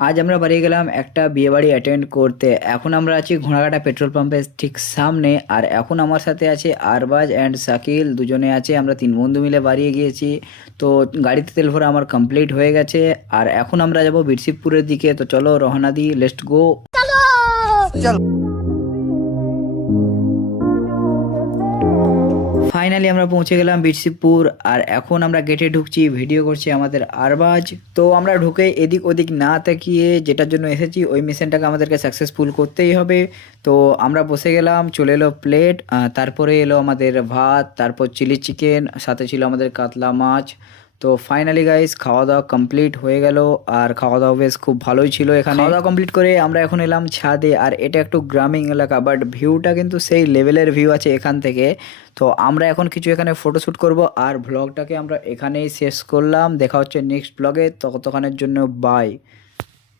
আজ আমরা বাড়ি গেলাম একটা বিয়ে বাড়ি অ্যাটেন্ড করতে। এখন আমরা আছি ঘোড়াঘাটা পেট্রোল পাম্পের ঠিক সামনে। আর এখন আমার সাথে আছে আরবাজ অ্যান্ড শাকিল, দুজনে আছে। আমরা তিন বন্ধু মিলে বাড়িয়ে গিয়েছি। তো গাড়িতে তেল ভরা আমার কমপ্লিট হয়ে গেছে। আর এখন আমরা যাব বিরসিকপুরের দিকে। তো চলো রওনা দিই, লেটস গো। ফাইনালি আমরা পৌঁছে গেলাম বিরসিকপুর। আর এখন আমরা গেটে ঢুকছি, ভিডিও করছি আমাদের আরবাজ। তো আমরা ঢুকে এদিক ওদিক না তাকিয়ে যেটার জন্য এসেছি ওই মিশনটাকে আমাদেরকে সাকসেসফুল করতেই হবে। তো আমরা বসে গেলাম, চলে এলো প্লেট, তারপরে এলো আমাদের ভাত, তারপর চিলি চিকেন, সাথে ছিল আমাদের কাতলা মাছ। তো ফাইনালি গাইস খাওয়া দাওয়া কমপ্লিট হয়ে গেল। আর খাওয়া দাওয়া বেশ খুব ভালোই ছিল। এখানে খাওয়া দাওয়া কমপ্লিট করে আমরা এখন এলাম ছাদে। আর এটা একটু গ্রামীণ এলাকা, বাট ভিউটা কিন্তু সেই লেভেলের ভিউ আছে এখান থেকে। তো আমরা এখন কিছু এখানে ফটোশ্যুট করব। আর ভ্লগটাকে আমরা এখানেই শেষ করলাম। দেখা হচ্ছে নেক্সট ব্লগে, ততক্ষণের জন্য বাই।